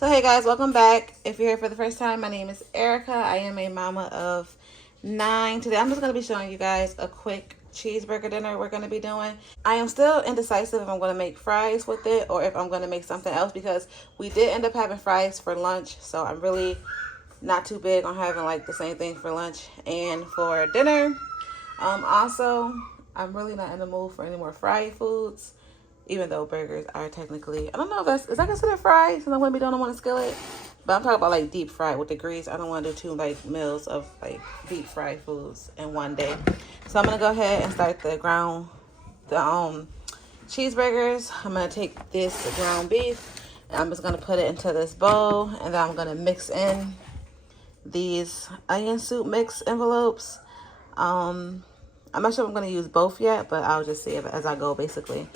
So hey guys, welcome back. If you're here for the first time, my name is Erica. I am a mama of 9. Today I'm just going to be showing you guys a quick cheeseburger dinner we're going to be doing. I am still indecisive if I'm going to make fries with it or if I'm going to make something else because we did end up having fries for lunch. So I'm really not too big on having like the same thing for lunch and for dinner. Also, I'm really not in the mood for any more fried foods. Even though burgers are technically, I don't know if is that considered fried since I'm going to be doing them on a skillet. But I'm talking about like deep fried with the grease. I don't want to do 2 like meals of like deep fried foods in one day. So I'm going to go ahead and start the cheeseburgers. I'm going to take this ground beef and I'm just going to put it into this bowl. And then I'm going to mix in these onion soup mix envelopes. I'm not sure if I'm going to use both yet, but I'll just see it as I go basically.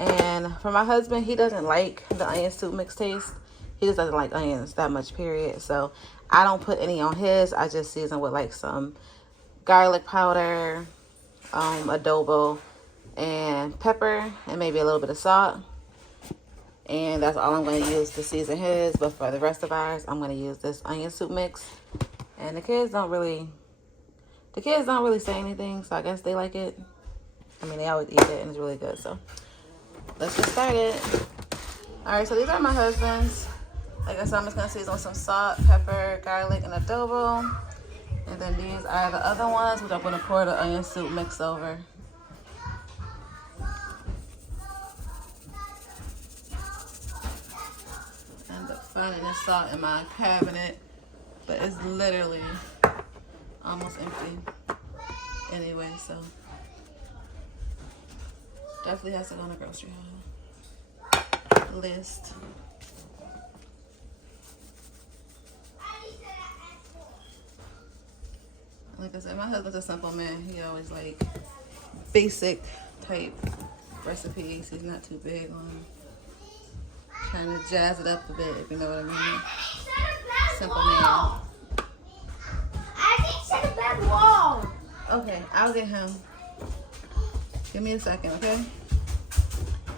And for my husband, he doesn't like the onion soup mix taste. He just doesn't like onions that much, period. So I don't put any on his. I just season with like some garlic powder, adobo, and pepper, and maybe a little bit of salt. And that's all I'm going to use to season his. But for the rest of ours, I'm going to use this onion soup mix. And the kids don't really say anything, so I guess they like it. I mean, they always eat it, and it's really good, so let's get started. Alright, so these are my husband's. Like I said, I'm just going to season with some salt, pepper, garlic, and adobo. And then these are the other ones, which I'm going to pour the onion soup mix over. I end up finding this salt in my cabinet, but it's literally almost empty anyway, so definitely has to go on the grocery haul list. Like I said, my husband's a simple man. He always like basic type recipes. He's not too big on trying to jazz it up a bit, if you know what I mean. Simple man. Okay, I'll get him. Give me a second, okay?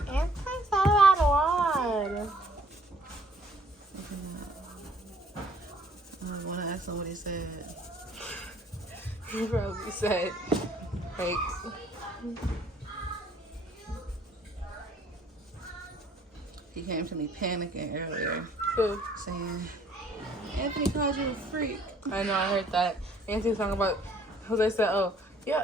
Anthony's not that one. I want to ask him what he said. He probably said, thanks. He came to me panicking earlier, Who? saying, Anthony called you a freak. I know, I heard that. Anthony was talking about, Jose said, oh,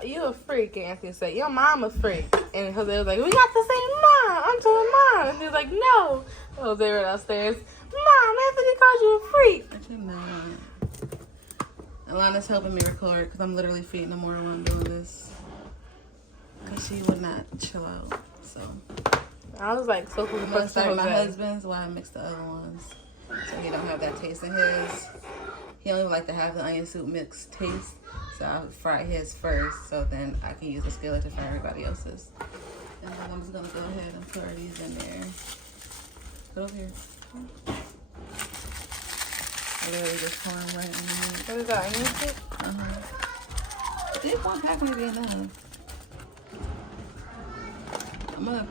you a freak. And Anthony said, your mom a freak. And Jose was like, we got the same mom. I'm to mom. And he was like, no. Jose ran downstairs, Mom, Anthony called you a freak. I did not. Alana's helping me record because I'm literally feeding her more while I'm doing this. Because she would not chill out. So I was like, so cool. I'm going to start my husband's while I mix the other ones. So he don't have that taste in his. He don't even like to have the onion soup mix taste. So I'll fry his first, so then I can use the skillet to fry everybody else's. And then I'm just gonna go ahead and pour these in there. Put over here. I literally just pour them right in there. What is that, onion soup? I think 1 pack might be enough. I'm gonna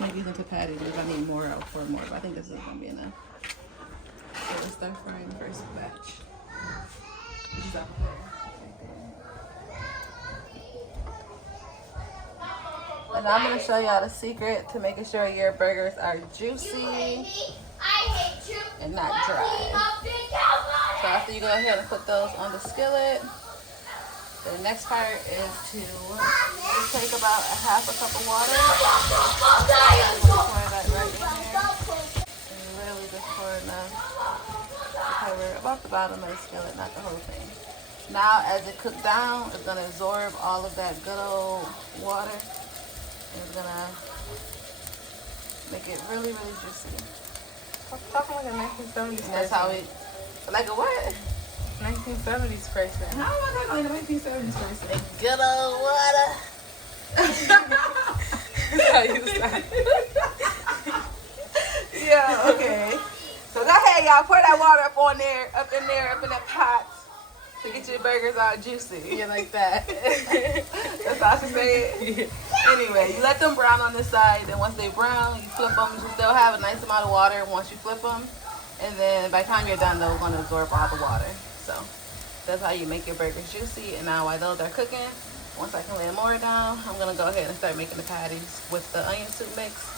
make these into patties. If I need more, I'll pour more. But I think this is gonna be enough. So let's start frying the first batch. This is up there. And I'm going to show y'all the secret to making sure your burgers are juicy and not dry. So after you go ahead and put those on the skillet, the next part is to just take about a half a cup of water. Pour that right in there. And really just pour enough to cover about the bottom of the skillet, not the whole thing. Now as it cooks down, it's going to absorb all of that good old water. It's gonna make it really, really juicy. I'm talking like a 1970s person. That's how we, like a what? 1970s person. How am I talking like a 1970s person? Good old water. That's how you sound. Yeah, okay. So go ahead, y'all. Pour that water up in that pot. to get your burgers all juicy. Yeah, like that. That's how she said. Anyway, you let them brown on this side. Then once they brown, you flip them. You still have a nice amount of water once you flip them. And then by the time you're done, they're going to absorb all the water. So that's how you make your burgers juicy. And now while those are cooking, once I can lay more down, I'm going to go ahead and start making the patties with the onion soup mix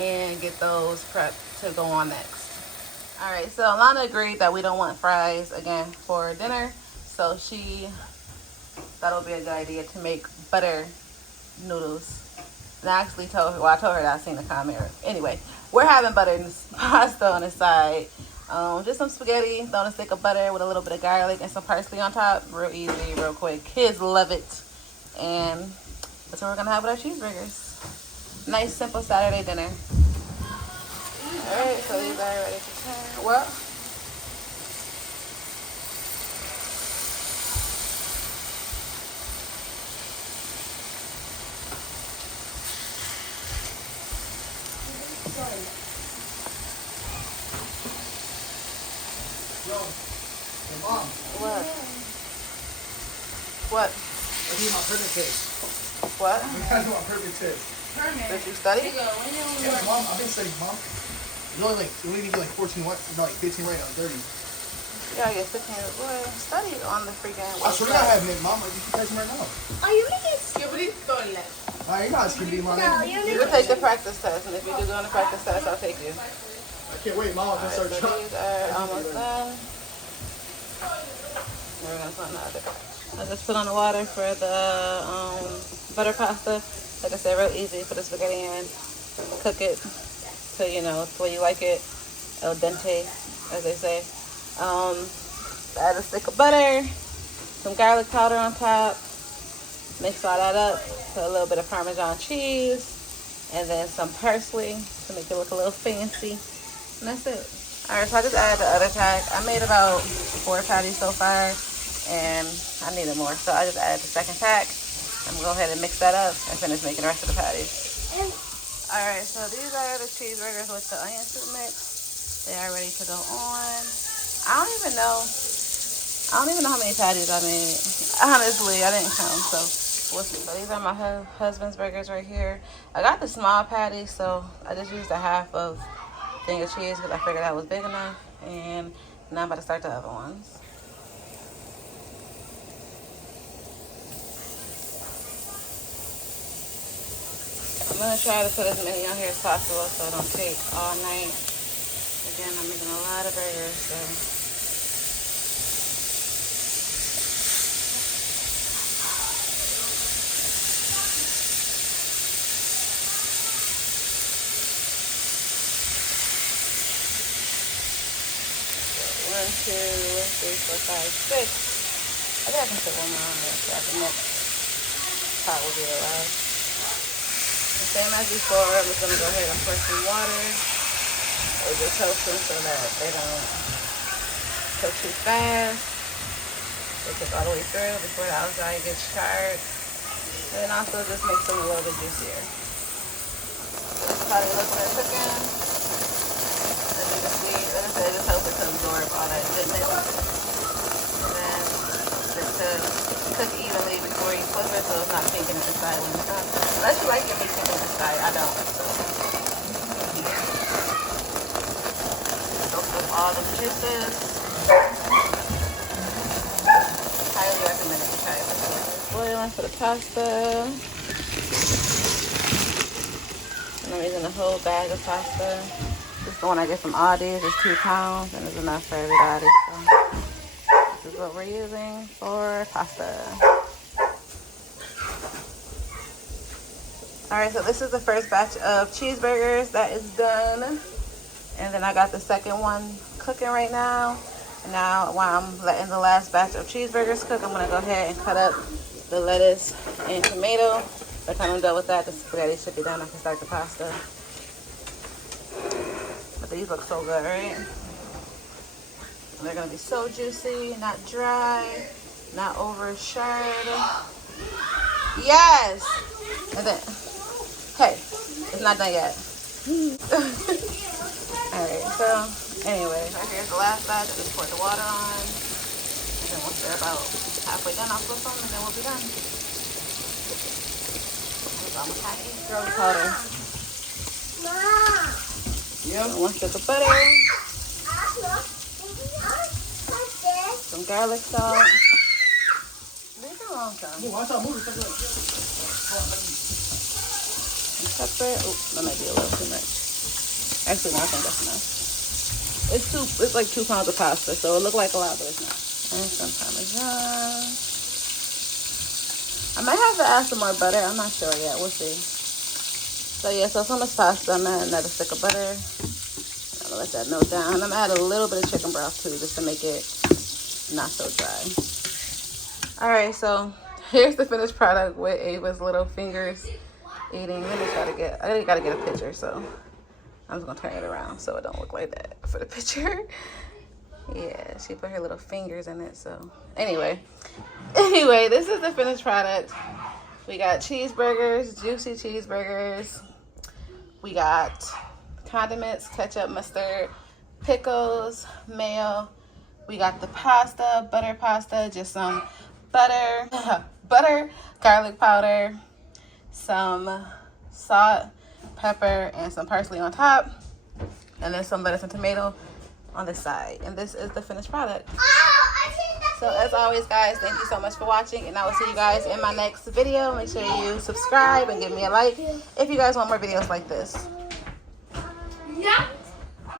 and get those prepped to go on next. All right, so Alana agreed that we don't want fries again for dinner. So she thought it would be a good idea to make butter noodles. And I actually told her, well, I told her that I seen the comment. Anyway, we're having butter pasta on the side. Just some spaghetti, throw in a stick of butter with a little bit of garlic and some parsley on top. Real easy, real quick. Kids love it. And that's what we're going to have with our cheeseburgers. Nice, simple Saturday dinner. All right, so these are ready to turn. What? Yo, hey Mom. What? What? I need my permit test. What? I'm trying to do my permit test. Did you study? Yeah, Mom, I've been studying, Mom. You only need like 14, what? No, like 15 right now, 30. You gotta get 15. Boy, study on the freaking. I swear to God, I have it, Mom. You can test me right now. Are you making skibbity-toilet? You're not skipping, Mom. You can take the practice test, and if you do go on the practice test, I'll take you. I can't wait, Mom. I'm gonna start So trying. these are almost done. We're gonna put on the other. I just put on the water for the butter pasta. Like I said, real easy. Put the spaghetti in, cook it till the way you like it, al dente, as they say. Add a stick of butter, some garlic powder on top. Mix all that up. Put a little bit of Parmesan cheese, and then some parsley to make it look a little fancy. And that's it. All right, so I just added the other pack. I made about 4 patties so far, and I needed more, so I just added the second pack. I'm gonna go ahead and mix that up and finish making the rest of the patties. All right, so these are the cheeseburgers with the onion soup mix. They are ready to go on. I don't even know how many patties I made. Honestly, I didn't count, so we'll see. So these are my husband's burgers right here. I got the small patty, so I just used a half of thing of cheese because I figured that was big enough. And now I'm about to start the other ones. I'm going to try to put as many on here as possible so it don't take all night. Again, I'm making a lot of burgers, so. One, two, three, four, five, six. I think I can put one more on there so the next pot will be alive. The same as before, I'm just going to go ahead and pour some water over the toasting so that they don't cook too fast. They cook all the way through before the outside gets charred. And then also just makes them a little bit juicier. So this is how they look when they're cooking. As you can see, like I said, just helps it to absorb all that goodness. And then just to cook evenly before you flip it so it's not pinking inside when it's done. Unless you like your meat pinking inside, I don't. So soak up all the juices. Highly recommend that you try it before. Boiling for the pasta. And I'm using a whole bag of pasta. This is the one I get from Aldi's. It's 2 pounds and it's enough for everybody. So this is what we're using for pasta. Alright, so this is the first batch of cheeseburgers that is done. And then I got the second one cooking right now. And now while I'm letting the last batch of cheeseburgers cook, I'm going to go ahead and cut up the lettuce and tomato. By the time I'm done with that, the spaghetti should be done. I can start the pasta. But these look so good, right? And they're going to be so juicy, not dry, not over charred. Yes! And then, hey, it's not done yet. Alright, so anyway, right here's the last batch. I just poured the water on. And then Once they're about halfway done, I'll flip them and then we'll be done. It's almost hot. Garlic powder. Yeah. 1 stick of butter. Some garlic salt. Leave it alone, Tom. Pepper. Oh, that might be a little too much. Actually, no, I think that's enough. It's like 2 pounds of pasta, so it looked like a lot, but it's not. And some Parmesan. I might have to add some more butter. I'm not sure yet. We'll see. So yeah, so so much pasta. I'm adding another stick of butter. I'm gonna let that melt down. I'm gonna add a little bit of chicken broth too, just to make it not so dry. All right, so here's the finished product with Ava's little fingers eating. Let me try to get. I gotta get a picture, so I'm just gonna turn it around so it don't look like that for the picture. Yeah, she put her little fingers in it. So anyway, this is the finished product. We got cheeseburgers, juicy cheeseburgers. We got condiments, ketchup, mustard, pickles, mayo. We got the pasta, butter pasta, just some butter, garlic powder, some salt, pepper, and some parsley on top, and then some lettuce and tomato on the side. And this is the finished product. So as always, guys, thank you so much for watching, and I will see you guys in my next video. Make sure you subscribe and give me a like if you guys want more videos like this. Yeah.